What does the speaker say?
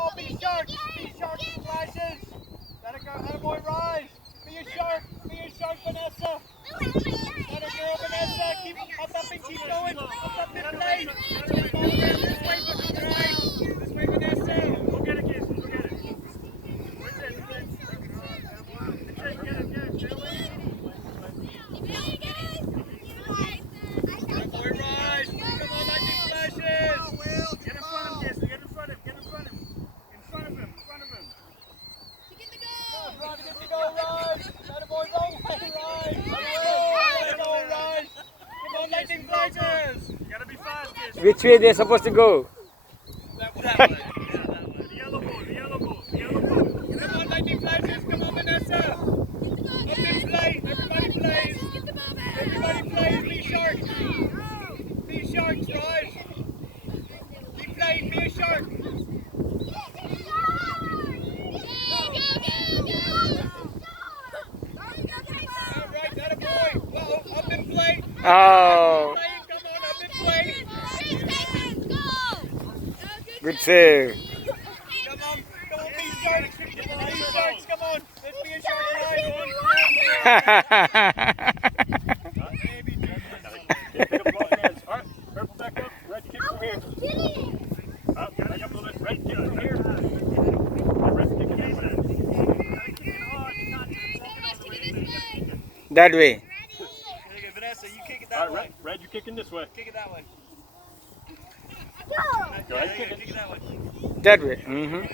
Oh, be shark splashes. Let it go, attaboy, rise. Be a shark, Vanessa. Let it go, Vanessa. Keep up and keep going. Up and play. This way, Vanessa. Go get it, Jason. Go get it. Where's it? Get it. Get away. Attaboy, rise. Come on, lightning flashes. Get in front of him, Jason. Get in front of him. In front of him. Robbie, get to go, rise. Attaboy, go away, rise. Go, rise. Come on, lightning flashes. You gotta be fast, Jason. Which way they're supposed to go? That way. The yellow ball. Come on, lightning flashes. Come on, Vanessa. Up and play. Everybody plays. Be sharks. Be sharks, rise. Keep playing. Be a shark. Alright, attaboy. Uh-oh, up and play. Oh. Come on, up and play. Good save. Come on, be sharks. Come on. Let's be a shark, rise. Pick up both hands. All right, purple back up. Red, kick from here. Up, back up a little bit. Red, kick from here. Red, kick from here. That way. Vanessa, you kick it All that right, way. Red, you kicking this way. Kick it that way. Go ahead, kick it. Kick it that way. That way. Mm-hmm.